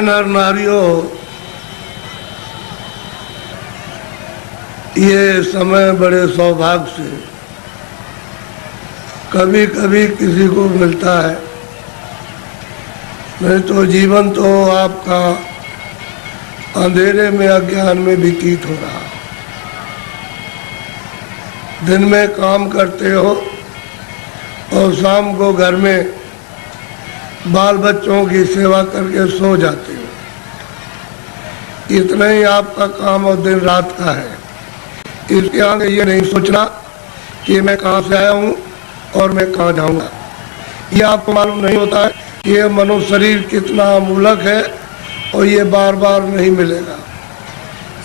नर नारियों, ये समय बड़े सौभाग्य से कभी कभी किसी को मिलता है, नहीं तो जीवन तो आपका अंधेरे में अज्ञान में व्यतीत हो रहा। दिन में काम करते हो और शाम को घर में बाल बच्चों की सेवा करके सो जाते हो। इतना ही आपका काम और दिन रात का है। इसके आगे ये नहीं सोचना कि मैं कहाँ से आया हूँ और मैं कहाँ जाऊँगा। ये आपको मालूम नहीं होता है कि ये मनुष्य शरीर कितना अमूलक है और ये बार बार नहीं मिलेगा।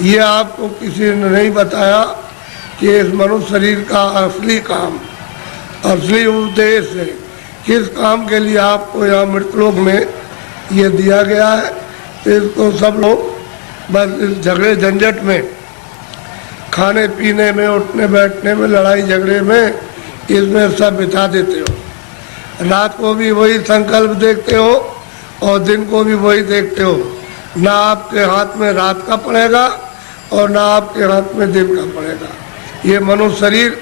ये आपको किसी ने नहीं बताया कि इस मनुष्य शरीर का असली काम, असली उद्देश्य है, किस काम के लिए आपको यहाँ मृतलोक में ये दिया गया है। तो इसको सब लोग बस इस झगड़े झंझट में, खाने पीने में, उठने बैठने में, लड़ाई झगड़े में, इसमें सब बिता देते हो। रात को भी वही संकल्प देखते हो और दिन को भी वही देखते हो। ना आपके हाथ में रात का पड़ेगा और ना आपके हाथ में दिन का पड़ेगा। ये मनुष्य शरीर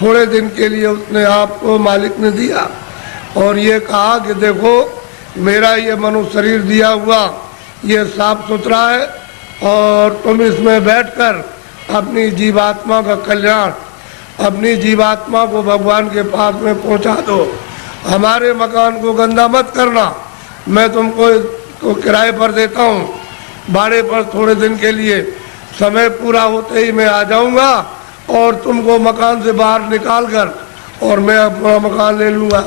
थोड़े दिन के लिए उसने आपको मालिक ने दिया और ये कहा कि देखो मेरा ये मनुष्य शरीर दिया हुआ ये साफ सुथरा है और तुम इसमें बैठकर अपनी जीवात्मा का कल्याण, अपनी जीवात्मा को भगवान के पास में पहुंचा दो। हमारे मकान को गंदा मत करना। मैं तुमको किराए पर देता हूँ, भाड़े पर थोड़े दिन के लिए। समय पूरा होते ही मैं आ जाऊँगा और तुमको मकान से बाहर निकाल कर और मैं अपना मकान ले लूँगा।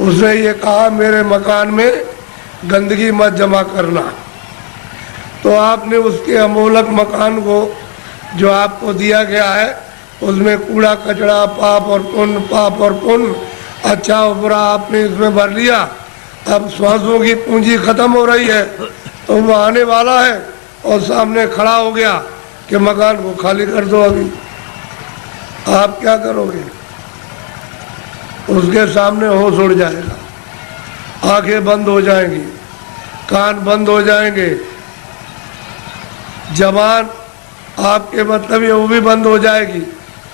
उसने ये कहा मेरे मकान में गंदगी मत जमा करना। तो आपने उसके अमोलक मकान को जो आपको दिया गया है उसमें कूड़ा कचरा, पाप और पुण्य, अच्छा और बुरा आपने इसमें भर लिया। अब श्वासों की पूंजी खत्म हो रही है तो वो आने वाला है और सामने खड़ा हो गया कि मकान को खाली कर दो। अभी आप क्या करोगे? उसके सामने होश उड़ जाएगा, आंखें बंद हो जाएंगी, कान बंद हो जाएंगे, जबान आपके मतलब ये वो भी बंद हो जाएगी,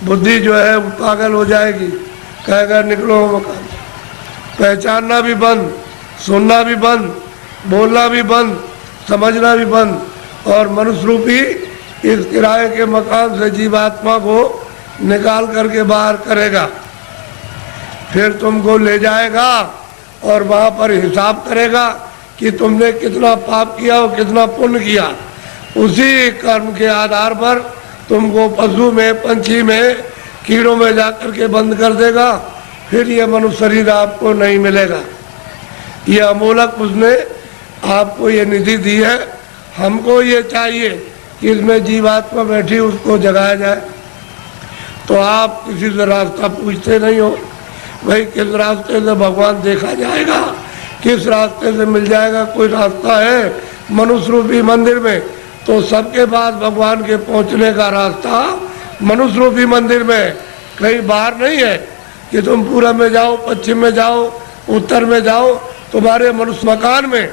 बुद्धि जो है वो पागल हो जाएगी, कहेगा निकलो मकान। पहचानना भी बंद, सुनना भी बंद, बोलना भी बंद, समझना भी बंद। और मनुष्य रूपी इस किराए के मकान से जीवात्मा को निकाल करके बाहर करेगा। फिर तुमको ले जाएगा और वहाँ पर हिसाब करेगा कि तुमने कितना पाप किया और कितना पुण्य किया। उसी कर्म के आधार पर तुमको पशु में, पंछी में, कीड़ों में जाकर के बंद कर देगा। फिर ये मनुष्य शरीर आपको नहीं मिलेगा। ये अमोलक उसने आपको ये निधि दी है। हमको ये चाहिए कि इसमें जीवात्मा बैठी उसको जगाया जाए। तो आप किसी से रास्ता पूछते नहीं हो, भाई किस रास्ते से भगवान देखा जाएगा, किस रास्ते से मिल जाएगा। कोई रास्ता है मनुष्य रूपी मंदिर में? तो सबके पास भगवान के पहुंचने का रास्ता मनुष्य रूपी मंदिर में, कहीं बाहर नहीं है कि तुम पूरब में जाओ, पश्चिम में जाओ, उत्तर में जाओ। तुम्हारे मनुष्य मकान में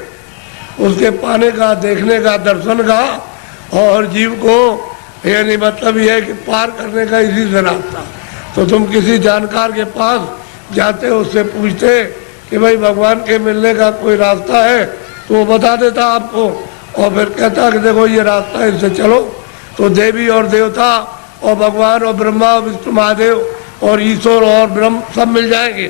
उसके पाने का, देखने का, दर्शन का और जीव को यानी मतलब ये है कि पार करने का इसी से रास्ता। तो तुम किसी जानकार के पास जाते हो, उससे पूछते कि भाई भगवान के मिलने का कोई रास्ता है, तो वो बता देता आपको और फिर कहता कि देखो ये रास्ता है, इससे चलो। तो देवी और देवता और भगवान और ब्रह्मा और विष्णु महादेव और ईश्वर और ब्रह्म सब मिल जाएंगे।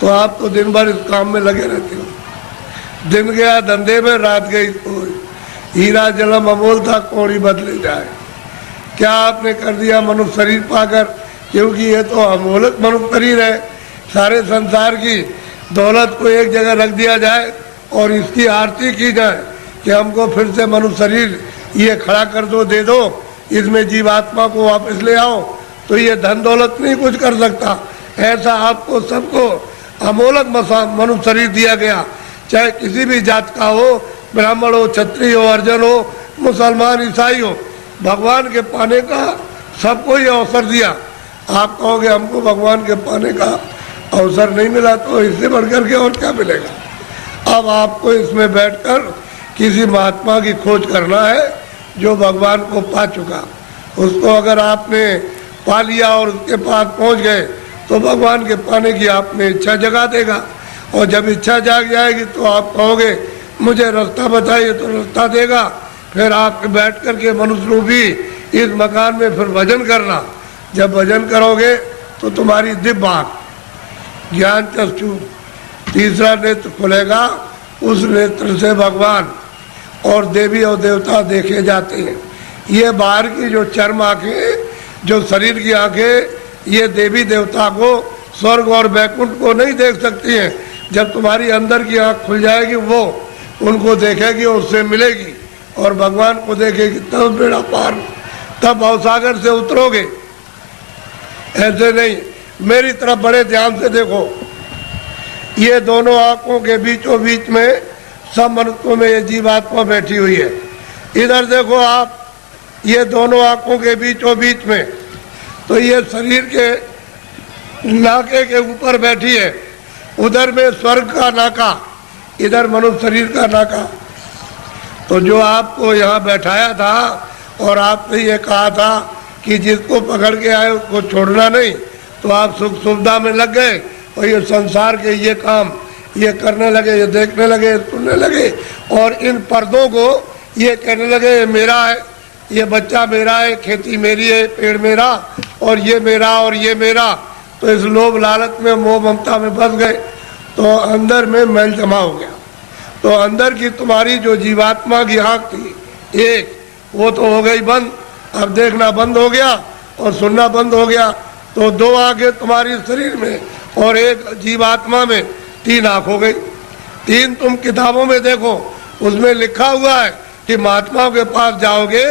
तो आप तो दिन भर इस काम में लगे रहते हो। दिन गया धंधे में, रात गई सोई। हीरा जलम अमोल था, कौड़ी बदले जाए। क्या आपने कर दिया मनुष्य शरीर पाकर? क्योंकि ये तो अमोलक मनुष्य शरीर है। सारे संसार की दौलत को एक जगह रख दिया जाए और इसकी आरती की जाए कि हमको फिर से मनुष्य शरीर ये खड़ा कर दो, दे दो, इसमें जीवात्मा को वापस ले आओ, तो ये धन दौलत नहीं कुछ कर सकता। ऐसा आपको सबको अमोलक मनुष्य शरीर दिया गया, चाहे किसी भी जात का हो, ब्राह्मण हो, क्षत्रिय हो, अर्जन हो, मुसलमान, ईसाई हो। भगवान के पाने का सबको ये अवसर दिया। आप कहोगे हमको भगवान के पाने का अवसर नहीं मिला तो इससे बढ़कर के और क्या मिलेगा। अब आपको इसमें बैठकर किसी महात्मा की खोज करना है जो भगवान को पा चुका। उसको अगर आपने पा लिया और उसके पास पहुंच गए तो भगवान के पाने की आप में इच्छा जगा देगा। और जब इच्छा जाग जाएगी तो आप कहोगे मुझे रास्ता बताइए, तो रास्ता देगा। फिर आप बैठ कर के मनुष्य रूपी इस मकान में फिर भजन करना। जब भजन करोगे तो तुम्हारी दिव्य आँख, ज्ञान चक्षु, तीसरा नेत्र खुलेगा। उस नेत्र से भगवान और देवी और देवता देखे जाते हैं। ये बाहर की जो चर्म आँखें, जो शरीर की आँखें, ये देवी देवता को, स्वर्ग और वैकुंठ को नहीं देख सकती हैं। जब तुम्हारी अंदर की आँख खुल जाएगी वो उनको देखेगी और उससे मिलेगी और भगवान को देखेगी, तब बेड़ा पार, तब भवसागर से उतरोगे। ऐसे नहीं, मेरी तरफ बड़े ध्यान से देखो। ये दोनों आंखों के बीचों बीच में सब मनुष्यों में ये जीवात्मा बैठी हुई है। इधर देखो आप, ये दोनों आंखों के बीचों बीच में तो ये शरीर के नाके के ऊपर बैठी है। उधर में स्वर्ग का नाका, इधर मनुष्य शरीर का नाका। तो जो आपको यहाँ बैठाया था और आपने ये कहा था कि जिसको पकड़ के आए उसको छोड़ना नहीं, तो आप सुख सुविधा में लग गए और ये संसार के ये काम ये करने लगे, ये देखने लगे, सुनने लगे और इन पर्दों को ये कहने लगे ये मेरा है, ये बच्चा मेरा है, खेती मेरी है, पेड़ मेरा और ये मेरा और ये मेरा। तो इस लोभ लालच में, मोह ममता में फंस गए तो अंदर में मैल जमा हो गया। तो अंदर की तुम्हारी जो जीवात्मा की आँख थी एक, वो तो हो गई बंद। अब देखना बंद हो गया और सुनना बंद हो गया। तो दो आंखें तुम्हारी शरीर में और एक जीवात्मा में, तीन आँख हो गई। तीन तुम किताबों में देखो, उसमें लिखा हुआ है कि महात्माओं के पास जाओगे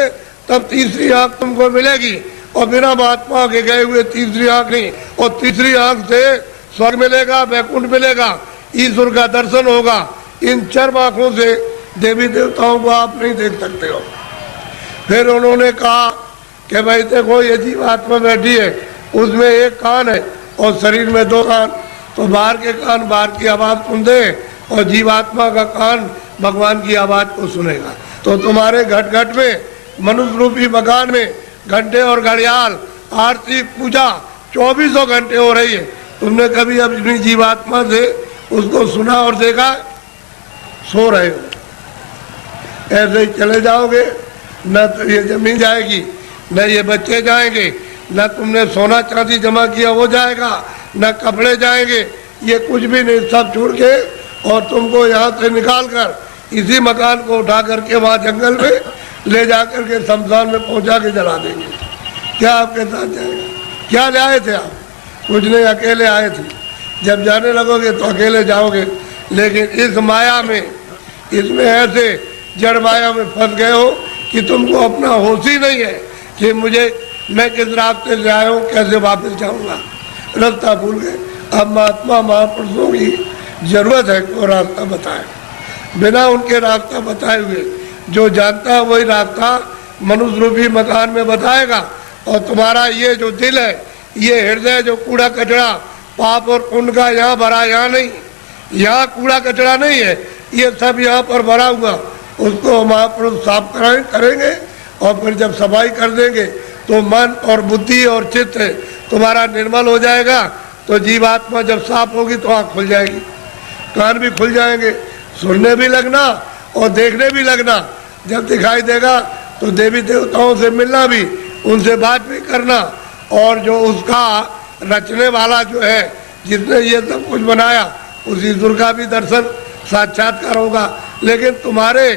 तब तीसरी आँख तुमको मिलेगी और बिना महात्मा के गए हुए तीसरी आँख नहीं। और तीसरी आँख से स्वर्ग मिलेगा, वैकुंठ मिलेगा, ईश्वर का दर्शन होगा। इन चर्म आँखों से देवी देवताओं को आप नहीं देख सकते हो। फिर उन्होंने कहा कि भाई देखो ये जीवात्मा बैठी है, उसमें एक कान है और शरीर में दो कान। तो बाहर के कान बाहर की आवाज़ सुनते और जीवात्मा का कान भगवान की आवाज़ को सुनेगा। तो तुम्हारे घट घट में, मनुष्य रूपी मकान में घंटे और घड़ियाल, आरती, पूजा 24 घंटे हो रही है। तुमने कभी अपनी जीवात्मा से उसको सुना और देखा? सो रहे हो। ऐसे ही चले जाओगे, न तो ये जमीन जाएगी, न ये बच्चे जाएंगे, न तुमने सोना चांदी जमा किया वो जाएगा, न कपड़े जाएंगे, ये कुछ भी नहीं। सब छोड़ के और तुमको यहाँ से निकाल कर इसी मकान को उठा करके वहाँ जंगल में ले जा करके शमशान में पहुँचा के जला देंगे। क्या आपके साथ जाएगा? क्या ले आए थे आप? कुछ नहीं, अकेले आए थे। जब जाने लगोगे तो अकेले जाओगे। लेकिन इस माया में, इसमें ऐसे जड़ माया में फंस गए हो कि तुमको अपना होश ही नहीं है कि मैं किस रास्ते से आया हूँ, कैसे वापस जाऊँगा, रास्ता भूल गए। अब महात्मा महापुरुषों की जरूरत है कि वो रास्ता बताए। बिना उनके रास्ता बताए हुए जो जानता है वही रास्ता मनुष्य रूपी मकान में बताएगा। और तुम्हारा ये जो दिल है, ये हृदय जो कूड़ा कचरा पाप और पुण्य का यहाँ भरा, यहाँ नहीं, यहाँ कूड़ा कचरा नहीं है, ये सब यहाँ पर भरा हुआ, उसको महापुरुष साफ करेंगे। और फिर जब सफाई कर देंगे तो मन और बुद्धि और चित्त तुम्हारा निर्मल हो जाएगा। तो जीवात्मा जब साफ होगी तो आँख खुल जाएगी, कान भी खुल जाएंगे, सुनने भी लगना और देखने भी लगना। जब दिखाई देगा तो देवी देवताओं से मिलना भी, उनसे बात भी करना। और जो उसका रचने वाला जो है, जिसने ये सब कुछ बनाया, उस ईश्वर का भी दर्शन साक्षात्कार होगा। लेकिन तुम्हारे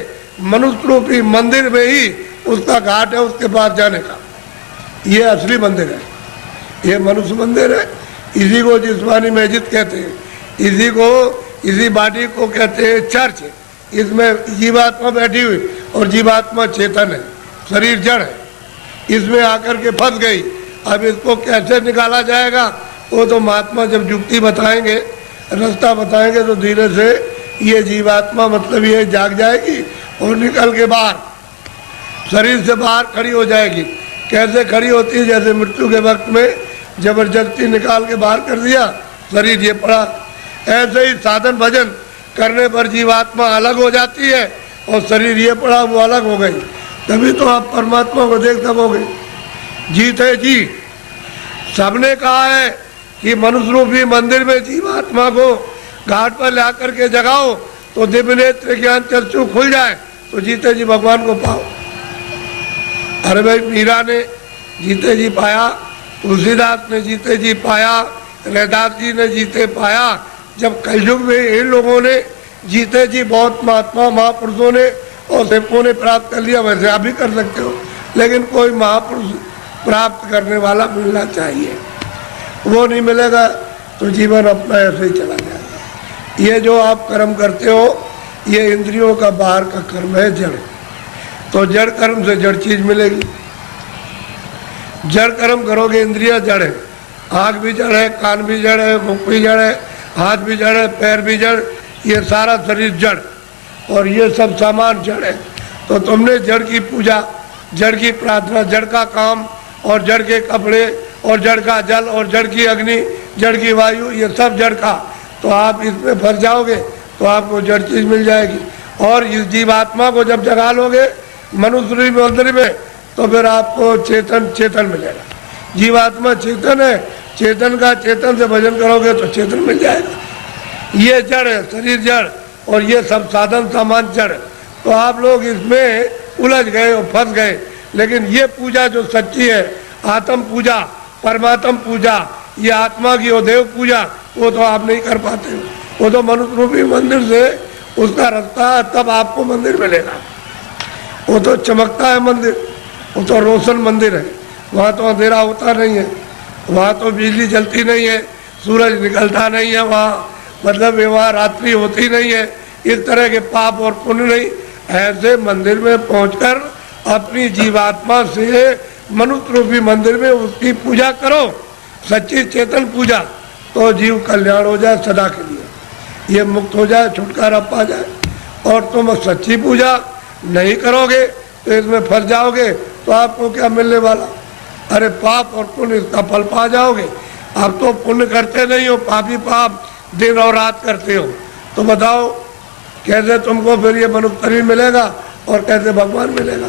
मनुष्य रूपी मंदिर में ही उसका घाट है, उसके पास जाने का। ये असली मंदिर है, ये मनुष्य मंदिर है। इसी को जिस्मानी मस्जिद कहते हैं, इसी बाटी को कहते हैं चर्च। इसमें जीवात्मा बैठी हुई और जीवात्मा चेतन है, शरीर जड़ है, इसमें आकर के फंस गई। अब इसको कैसे निकाला जाएगा वो तो महात्मा जब युक्ति बताएंगे, रास्ता बताएंगे, तो धीरे से ये जीवात्मा मतलब ये जाग जाएगी और निकल के बाहर, शरीर से बाहर खड़ी हो जाएगी। कैसे खड़ी होती है? जैसे मृत्यु के वक्त में जबरदस्ती निकाल के बाहर कर दिया शरीर ये पड़ा। ऐसे ही साधन भजन करने पर जीवात्मा अलग हो जाती है और शरीर ये पड़ा वो अलग हो गई, तभी तो आप परमात्मा को देख सकोगे। जीते जी सबने कहा है कि मनुष्य रूपी मंदिर में जीवात्मा को घाट पर ला करके जगाओ तो दिव्य नेत्र ज्ञान चक्षु खुल जाए तो जीते जी भगवान को पाओ। अरे भाई मीरा ने जीते जी पाया, तुलसीदास ने जीते जी पाया, रैदास जी ने जीते पाया। जब कलयुग में इन लोगों ने जीते जी बहुत महात्मा महापुरुषों ने और सेवकों ने प्राप्त कर लिया, वैसे आप भी कर सकते हो, लेकिन कोई महापुरुष प्राप्त करने वाला मिलना चाहिए। वो नहीं मिलेगा तो जीवन अपना ऐसे ही चला जाएगा। ये जो आप कर्म करते हो ये इंद्रियों का बाहर का कर्म है, जड़। तो जड़ कर्म से जड़ चीज मिलेगी। जड़ कर्म करोगे, इंद्रिया जड़ है, आँख भी जड़ है, कान भी जड़ है, मुख भी जड़ है, हाथ भी जड़ है, पैर भी जड़, ये सारा शरीर जड़ और ये सब सामान जड़ है। तो तुमने जड़ की पूजा, जड़ की प्रार्थना, जड़ का काम और जड़ के कपड़े और जड़ का जल और जड़ की अग्नि, जड़ की वायु, ये सब जड़ का, तो आप इसमें फंस जाओगे तो आपको जड़ चीज मिल जाएगी। और इस जीवात्मा को जब जगा लोगे मनुष्य मंदिर में तो फिर आपको चेतन मिलेगा। जीवात्मा चेतन है, चेतन का चेतन से भजन करोगे तो चेतन मिल जाएगा। ये जड़ है, शरीर जड़ और ये सब साधन सामान जड़। तो आप लोग इसमें उलझ गए और फंस गए। लेकिन ये पूजा जो सच्ची है, आत्म पूजा, परमात्म पूजा, ये आत्मा की और देव पूजा, वो तो आप नहीं कर पाते हो। वो तो मनुष्य रूपी मंदिर से उसका रास्ता है, तब आपको मंदिर मिलेगा। वो तो चमकता है मंदिर, वो तो रोशन मंदिर है, वहाँ तो अंधेरा होता नहीं है, वहाँ तो बिजली जलती नहीं है, सूरज निकलता नहीं है, वहाँ मतलब वहाँ रात्रि होती नहीं है, इस तरह के पाप और पुण्य नहीं। ऐसे मंदिर में पहुंचकर अपनी जीवात्मा से मनुष्य रूपी मंदिर में उसकी पूजा करो, सच्ची चेतन पूजा, तो जीव कल्याण हो जाए सदा के लिए, ये मुक्त हो जाए, छुटकारा पा जाए। और तुम सच्ची पूजा नहीं करोगे तो इसमें फंस जाओगे तो आपको क्या मिलने वाला? अरे पाप और पुण्य इसका फल पा जाओगे। अब तो पुण्य करते नहीं हो, पापी पाप दिन और रात करते हो, तो बताओ कैसे तुमको फिर ये मनुष्य शरीर मिलेगा और कैसे भगवान मिलेगा?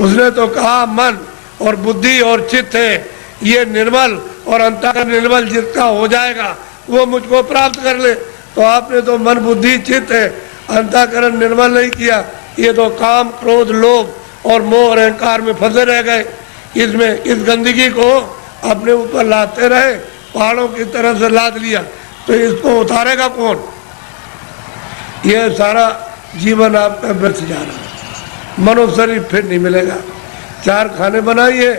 उसने तो कहा मन और बुद्धि और चित्त है ये निर्मल और अंतःकरण निर्मल जिसका हो जाएगा वो मुझको प्राप्त कर ले। तो आपने तो मन बुद्धि चित्त है, अंतःकरण निर्मल नहीं किया, ये तो काम क्रोध लोभ और मोह और अहंकार में फंसे रह गए। इसमें इस गंदगी को अपने ऊपर लाते रहे, पहाड़ों की तरह से लाद लिया, तो इसको उतारेगा कौन? ये सारा जीवन आपका व्यर्थ जा रहा है। मनुष्य शरीर फिर नहीं मिलेगा। चार खाने बनाइए,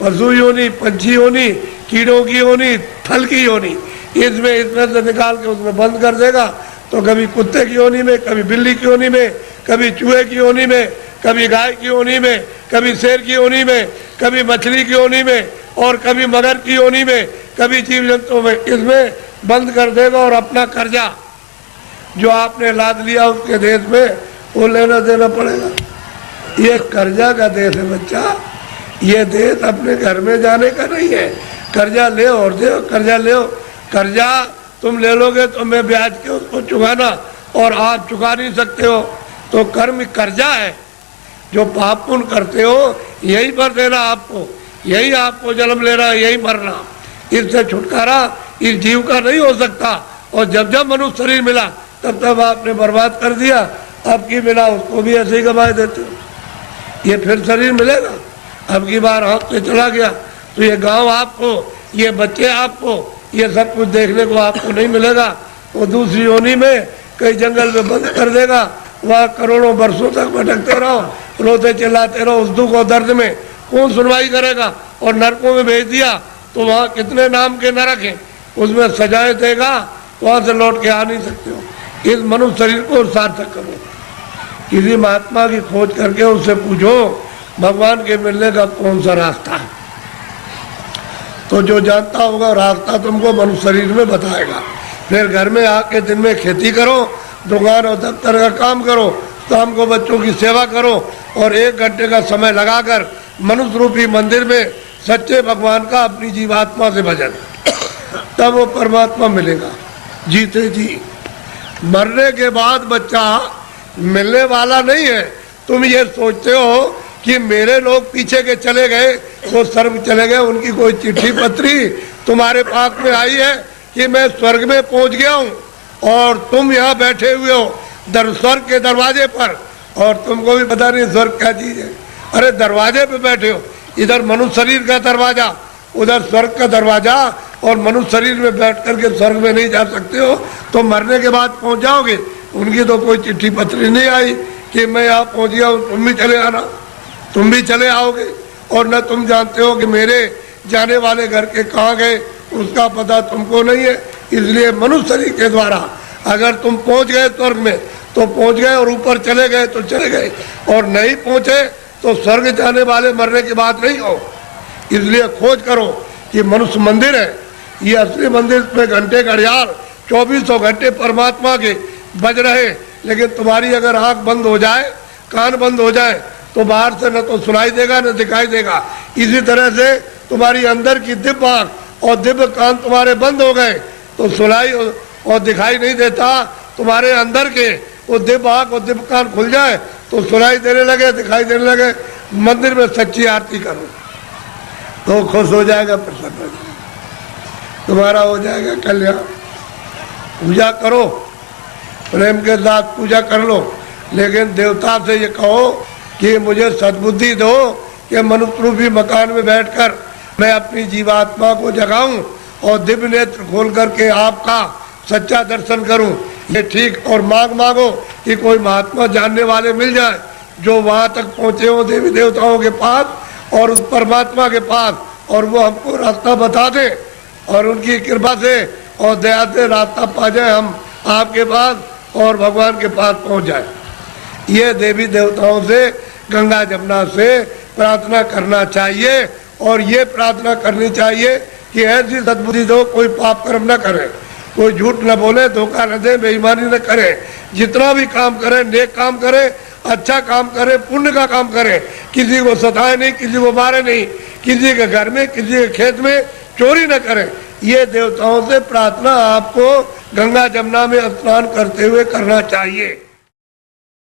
पशु योनि, पंछी योनि, कीड़ों की योनि, थल की योनि, इसमें से निकाल के उसमें बंद कर देगा तो कभी कुत्ते की योनि में, कभी बिल्ली की योनि में, कभी चूहे की योनि में, कभी गाय की योनि में, कभी शेर की योनि में, कभी मछली की योनि में और कभी मगर की योनि में, कभी जीव जंतुओं में, इसमें बंद कर देगा। और अपना कर्जा जो आपने लाद लिया उसके देश में वो लेना देना पड़ेगा। ये कर्जा का देश है बच्चा, ये देश अपने घर में जाने का नहीं है। कर्जा ले और दे, कर्जा ले, कर्जा तुम ले लोगे तो मैं ब्याज के उसको चुकाना और आप चुका नहीं सकते हो, तो कर्म कर्जा है। जो पाप पुण्य करते हो यही पर देना आपको, यही आपको जन्म लेना, यही मरना। इससे छुटकारा इस जीव का नहीं हो सकता। और जब जब मनुष्य शरीर मिला तब तब आपने बर्बाद कर दिया, अब की मिला उसको भी ऐसे ही गंवा देते हो। ये फिर शरीर मिलेगा, अब की बार हाथ से चला गया तो ये गांव आपको, ये बच्चे आपको, ये सब कुछ देखने को आपको नहीं मिलेगा। वो दूसरी योनि में कई जंगल में बंद कर देगा, वहाँ करोड़ों वर्षों तक भटकते रहो, रोते चिल्लाते रहो, उस दुख और दर्द में कौन सुनवाई करेगा? और नरकों में भेज दिया तो वहाँ कितने नाम के नरक हैं, उसमें सजाएं देगा, वहाँ से लौट के आ नहीं सकते हो। इस मनुष्य शरीर को सार्थक करो, किसी महात्मा की खोज करके उससे पूछो भगवान के मिलने का कौन सा रास्ता है, तो जो जानता होगा रास्ता तुमको मनुष्य शरीर में बताएगा। फिर घर में आके दिन में खेती करो, दुकान और दफ्तर का काम करो, शाम को बच्चों की सेवा करो और 1 घंटे का समय लगाकर मनुष्य रूपी मंदिर में सच्चे भगवान का अपनी जीवात्मा से भजन तब वो परमात्मा मिलेगा जीते जी। मरने के बाद बच्चा मिलने वाला नहीं है। तुम ये सोचते हो कि मेरे लोग पीछे के चले गए, वो स्वर्ग चले गए, उनकी कोई चिट्ठी पत्री तुम्हारे पास में आई है कि मैं स्वर्ग में पहुंच गया हूँ और तुम यहाँ बैठे हुए हो स्वर्ग के दरवाजे पर, और तुमको भी पता नहीं स्वर्ग क्या चीज है। अरे दरवाजे पे बैठे हो, इधर मनुष्य शरीर का दरवाजा, उधर स्वर्ग का दरवाजा, और मनुष्य शरीर में बैठ करके स्वर्ग में नहीं जा सकते हो तो मरने के बाद पहुंच जाओगे। उनकी तो कोई चिट्ठी पत्री नहीं आई कि मैं यहाँ पहुंच गया हूँ, तुम भी चले आना, तुम भी चले आओगे। और न तुम जानते हो कि मेरे जाने वाले घर के कहाँ गए, उसका पता तुमको नहीं है। इसलिए मनुष्य शरीर के द्वारा अगर तुम पहुंच गए स्वर्ग में तो पहुंच गए, और ऊपर चले गए तो चले गए, और नहीं पहुंचे तो स्वर्ग जाने वाले मरने की बात नहीं हो। इसलिए खोज करो कि मनुष्य मंदिर है, ये असली मंदिर में घंटे घड़ियाल 2400 घंटे परमात्मा के बज रहे। लेकिन तुम्हारी अगर आंख बंद हो जाए, कान बंद हो जाए, तो बाहर से न तो सुनाई देगा न दिखाई देगा। इसी तरह से तुम्हारी अंदर की दिव्य आंख और दिव्य कान तुम्हारे बंद हो गए तो सुनाई और दिखाई नहीं देता। तुम्हारे अंदर के वो दिव्य आंख और दिव्य कान खुल जाए तो सुनाई देने लगे, दिखाई देने लगे। मंदिर में सच्ची आरती करो तो खुश हो जाएगा, प्रसन्न हो जाएगा, तुम्हारा हो जाएगा कल्याण। पूजा करो, प्रेम के साथ पूजा कर लो, लेकिन देवता से ये कहो कि मुझे सद्बुद्धि दो कि मनुष्य रूपी मकान में बैठकर मैं अपनी जीवात्मा को जगाऊं और दिव्य नेत्र खोल करके आपका सच्चा दर्शन करूं। ये ठीक। और मांगो कि कोई महात्मा जानने वाले मिल जाए जो वहां तक पहुंचे हो देवी देवताओं के पास और उस परमात्मा के पास, और वो हमको रास्ता बता दे, और उनकी कृपा से और दया से रास्ता पा जाए हम आपके पास और भगवान के पास पहुंच जाए। ये देवी देवताओं से, गंगा जमुना से प्रार्थना करना चाहिए। और ये प्रार्थना करनी चाहिए कि ऐसी सद्बुद्धि दो, कोई पाप कर्म न करे, कोई झूठ न बोले, धोखा न दे, बेईमानी न करे, जितना भी काम करे नेक काम करे, अच्छा काम करे, पुण्य का काम करे, किसी को सताए नहीं, किसी को मारे नहीं, किसी के घर में, किसी के खेत में चोरी न करे। ये देवताओं से प्रार्थना आपको गंगा जमुना में स्नान करते हुए करना चाहिए।